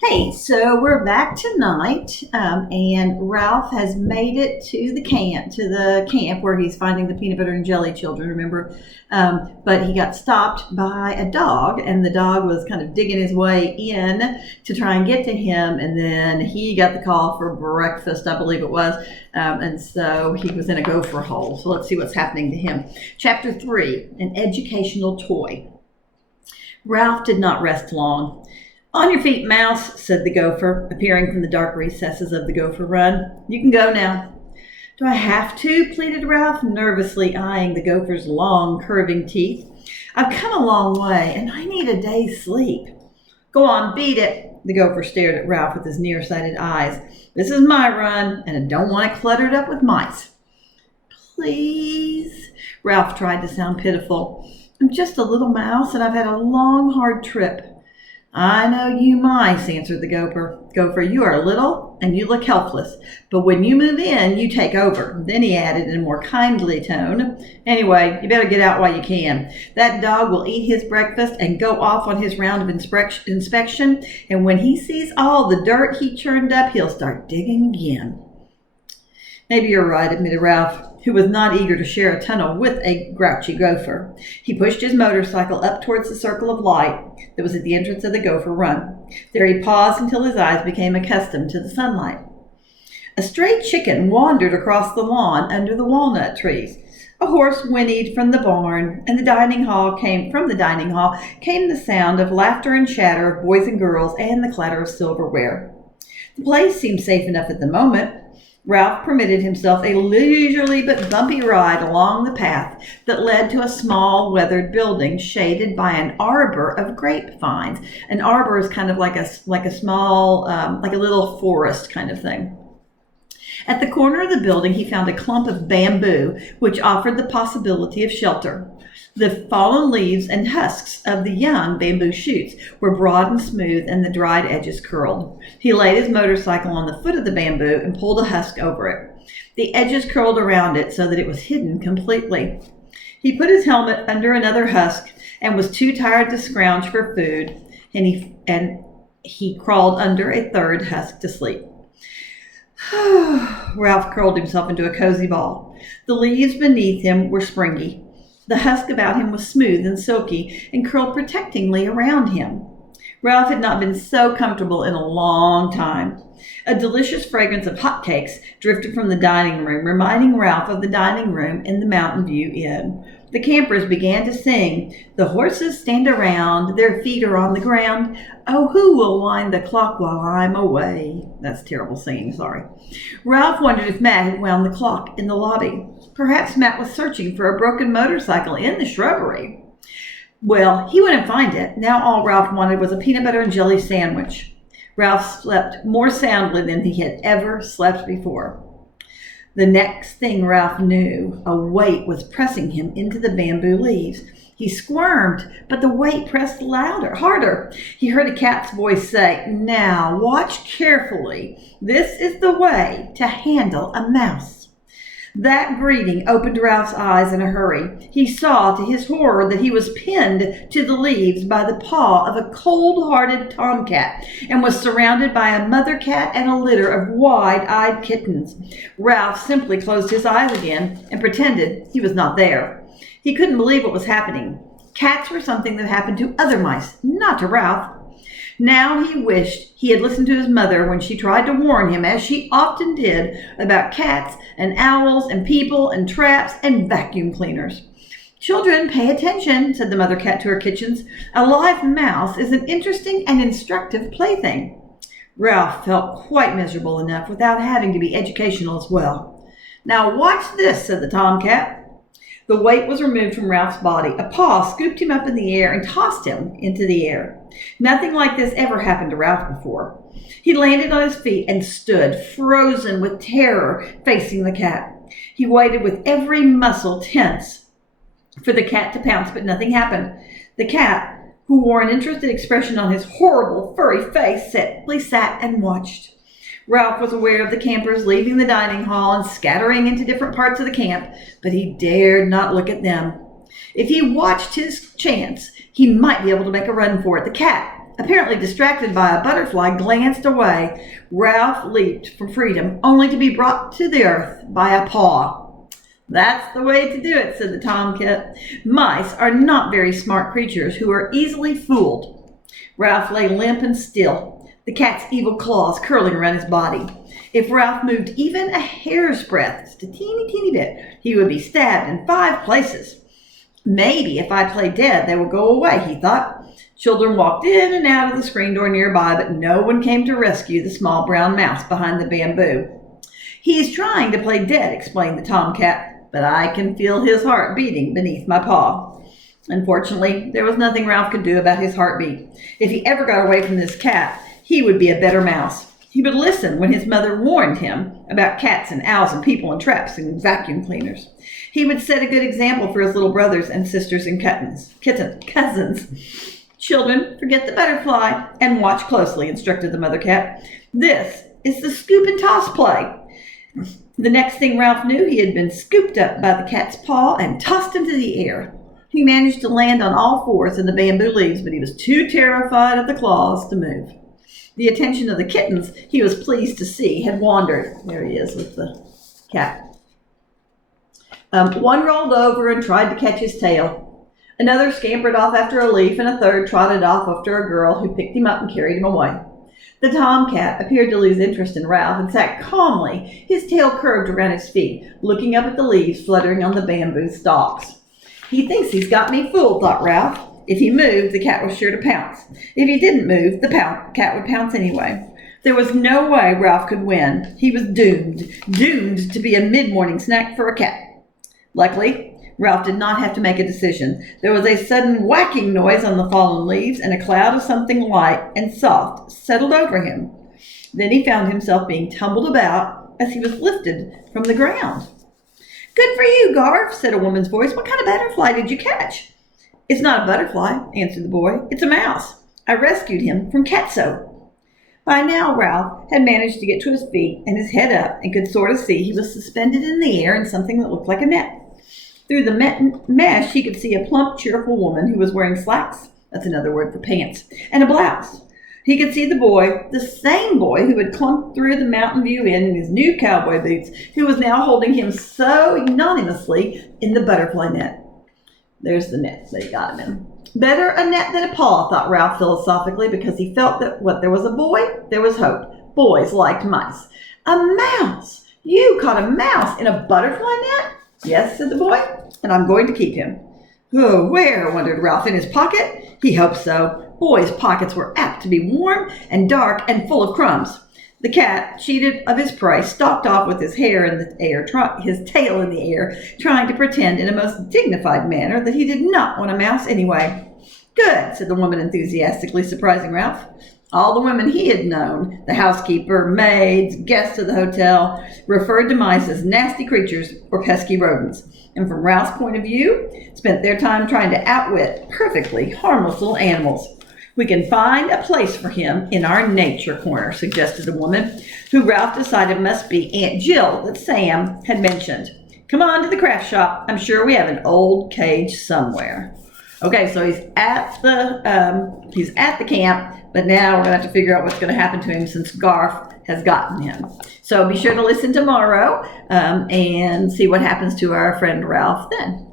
Hey, so we're back tonight, and Ralph has made it to the camp where he's finding the peanut butter and jelly children. Remember, but he got stopped by a dog, and the dog was kind of digging his way in to try and get to him, and then he got the call for breakfast, I believe it was, and so he was in a gopher hole. So let's see what's happening to him. Chapter 3: An Educational Toy. Ralph did not rest long. "On your feet, Mouse," said the gopher, appearing from the dark recesses of the gopher run. "You can go now." "Do I have to?" pleaded Ralph, nervously eyeing the gopher's long, curving teeth. "I've come a long way, and I need a day's sleep." "Go on, beat it." The gopher stared at Ralph with his nearsighted eyes. "This is my run, and I don't want it cluttered up with mice." "Please?" Ralph tried to sound pitiful. "I'm just a little mouse, and I've had a long, hard trip." "I know you mice," answered the gopher. "Gopher, you are little and you look helpless, but when you move in, you take over." Then he added in a more kindly tone, "Anyway, you better get out while you can. That dog will eat his breakfast and go off on his round of inspection, and when he sees all the dirt he churned up, he'll start digging again." "Maybe you're right," admitted Ralph, who was not eager to share a tunnel with a grouchy gopher. He pushed his motorcycle up towards the circle of light that was at the entrance of the gopher run. There he paused until his eyes became accustomed to the sunlight. A stray chicken wandered across the lawn under the walnut trees. A horse whinnied from the barn, and from the dining hall came the sound of laughter and chatter of boys and girls and the clatter of silverware. The place seemed safe enough at the moment. Ralph permitted himself a leisurely but bumpy ride along the path that led to a small weathered building shaded by an arbor of grapevines. An arbor is kind of like a small, like a little forest kind of thing. At the corner of the building, he found a clump of bamboo, which offered the possibility of shelter. The fallen leaves and husks of the young bamboo shoots were broad and smooth, and the dried edges curled. He laid his motorcycle on the foot of the bamboo and pulled a husk over it. The edges curled around it so that it was hidden completely. He put his helmet under another husk and was too tired to scrounge for food, and he crawled under a third husk to sleep. Ralph curled himself into a cozy ball. The leaves beneath him were springy. The husk about him was smooth and silky and curled protectingly around him. Ralph had not been so comfortable in a long time. A delicious fragrance of hotcakes drifted from the dining room, reminding Ralph of the dining room in the Mountain View Inn. The campers began to sing, "The horses stand around, their feet are on the ground. Oh, who will wind the clock while I'm away?" That's terrible singing, sorry. Ralph wondered if Matt had wound the clock in the lobby. Perhaps Matt was searching for a broken motorcycle in the shrubbery. Well, he wouldn't find it. Now all Ralph wanted was a peanut butter and jelly sandwich. Ralph slept more soundly than he had ever slept before. The next thing Ralph knew, a weight was pressing him into the bamboo leaves. He squirmed, but the weight pressed harder. He heard a cat's voice say, "Now, watch carefully. This is the way to handle a mouse." That greeting opened Ralph's eyes in a hurry. He saw, to his horror, that he was pinned to the leaves by the paw of a cold-hearted tomcat and was surrounded by a mother cat and a litter of wide-eyed kittens. Ralph simply closed his eyes again and pretended he was not there. He couldn't believe what was happening. Cats were something that happened to other mice, not to Ralph. Now he wished he had listened to his mother when she tried to warn him, as she often did, about cats and owls and people and traps and vacuum cleaners. "Children, pay attention," said the mother cat to her kittens. "A live mouse is an interesting and instructive plaything." Ralph felt quite miserable enough without having to be educational as well. "Now watch this," said the tomcat. The weight was removed from Ralph's body. A paw scooped him up in the air and tossed him into the air. Nothing like this ever happened to Ralph before. He landed on his feet and stood, frozen with terror, facing the cat. He waited with every muscle tense for the cat to pounce, but nothing happened. The cat, who wore an interested expression on his horrible, furry face, simply sat and watched. Ralph was aware of the campers leaving the dining hall and scattering into different parts of the camp, but he dared not look at them. If he watched his chance, he might be able to make a run for it. The cat, apparently distracted by a butterfly, glanced away. Ralph leaped for freedom, only to be brought to the earth by a paw. "That's the way to do it," said the tomcat. "Mice are not very smart creatures who are easily fooled." Ralph lay limp and still, the cat's evil claws curling around his body. If Ralph moved even a hair's breadth, just a teeny bit, he would be stabbed in 5 places. "Maybe if I play dead, they will go away," he thought. Children walked in and out of the screen door nearby, but no one came to rescue the small brown mouse behind the bamboo. "He's trying to play dead," explained the tomcat, "but I can feel his heart beating beneath my paw." Unfortunately, there was nothing Ralph could do about his heartbeat. If he ever got away from this cat, he would be a better mouse. He would listen when his mother warned him about cats and owls and people and traps and vacuum cleaners. He would set a good example for his little brothers and sisters and cousins. "Children, forget the butterfly and watch closely," instructed the mother cat. "This is the scoop and toss play." The next thing Ralph knew, he had been scooped up by the cat's paw and tossed into the air. He managed to land on all 4s in the bamboo leaves, but he was too terrified of the claws to move. The attention of the kittens, he was pleased to see, had wandered. There he is with the cat. One rolled over and tried to catch his tail. Another scampered off after a leaf, and a third trotted off after a girl who picked him up and carried him away. The tomcat appeared to lose interest in Ralph and sat calmly, his tail curved around his feet, looking up at the leaves fluttering on the bamboo stalks. "He thinks he's got me fooled," thought Ralph. If he moved, the cat was sure to pounce. If he didn't move, the cat would pounce anyway. There was no way Ralph could win. He was doomed to be a mid-morning snack for a cat. Luckily, Ralph did not have to make a decision. There was a sudden whacking noise on the fallen leaves, and a cloud of something light and soft settled over him. Then he found himself being tumbled about as he was lifted from the ground. "Good for you, Garf," said a woman's voice. "What kind of butterfly did you catch?" "It's not a butterfly," answered the boy. "It's a mouse. I rescued him from Catso." By now, Ralph had managed to get to his feet and his head up and could sort of see he was suspended in the air in something that looked like a net. Through the mesh, he could see a plump, cheerful woman who was wearing slacks, that's another word for pants, and a blouse. He could see the boy, the same boy who had clumped through the Mountain View Inn in his new cowboy boots, who was now holding him so anonymously in the butterfly net. There's the net they got him in. Better a net than a paw, thought Ralph philosophically, because he felt that there was a boy, there was hope. Boys liked mice. "A mouse! You caught a mouse in a butterfly net?" "Yes," said the boy, "and I'm going to keep him." "Oh, where?" wondered Ralph. "In his pocket?" He hoped so. Boys' pockets were apt to be warm and dark and full of crumbs. The cat, cheated of his prey, stalked off with his hair in the air, his tail in the air, trying to pretend in a most dignified manner that he did not want a mouse anyway. "Good," said the woman enthusiastically, surprising Ralph. All the women he had known, the housekeeper, maids, guests of the hotel, referred to mice as nasty creatures or pesky rodents, and from Ralph's point of view, spent their time trying to outwit perfectly harmless little animals. "We can find a place for him in our nature corner," suggested the woman, who Ralph decided must be Aunt Jill that Sam had mentioned. "Come on to the craft shop. I'm sure we have an old cage somewhere." Okay, so he's at the camp, but now we're going to have to figure out what's going to happen to him since Garf has gotten him. So be sure to listen tomorrow and see what happens to our friend Ralph then.